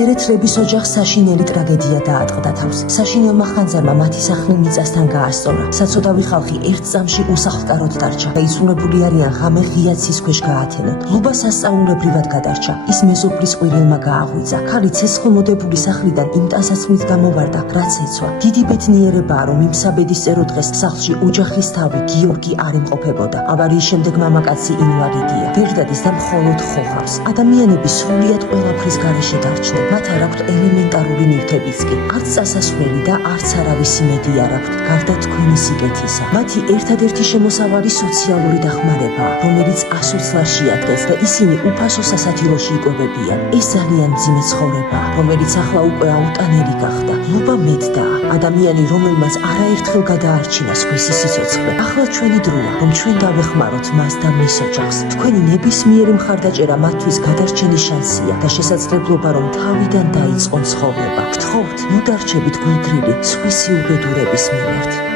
ერეთლების ოჯახს საშინელი ტრაგედია დაატყდა თავს. საშინელმა ხანძარმა მათი სახლი მიწასთან გაასწორა. საცოდავი ხალხი ერთ წამში უსახლკაროდ დარჩა და იზრუნებული არიან ღამე ღია ცის ქვეშ გაათენონ. ლუბა სასწაულებრივად გადარჩა. ის მეზობლის ყვირილმა გააღვიძა. ქალი ცეცხლმოდებული სახლიდან იმ ტანსაცმლით გამოვარდა, რაც ეცვა. დიდი ბედნიერებაა, რომ იმ საბედის წერო დღეს სახლში ოჯახის თავი გიორგი არ იმყოფებოდა. ავარიის შემდეგ მამაკაცი ინვალიდია. ვერ დადის და მხოლოდ ხოხავს. ადამიანები სრულიად ყველაფრის გარეშე დარჩნენ. მათ არ აქვთ ელემენტარული ნივთებიც კი. არც წასასვლელი და არც არავის იმედი არ აქვთ, გარდა თქვენი სიკეთისა. მათი ერთადერთი შემოსავალი სოციალური დახმარებაა, რომელიც ასოცლას შეადგენს და ისინი უფასო სასათილოში იკვებებიან. ეს ძალიან მძიმე ცხოვრებაა, რომელიც ახლა უკვე აუტანელი გახდა. ლუბა მედდაა, ადამიანი, რომელმაც არაერთხელ გადაარჩინა სხვისი სიცოცხლე. ახლა ჩვენი დროა, რომ ჩვენ დავეხმაროთ მას და მის ოჯახს. თქვენი ნებისმიერი მხარდაჭერა მათთვის გადარჩენის შანსია და შესაძლებლობა, რომ თავიდან დაიწყონ ცხოვრება. გთხოვთ, მოდარჩებით გვირგვინი სხვისი უბედურების მიმართ.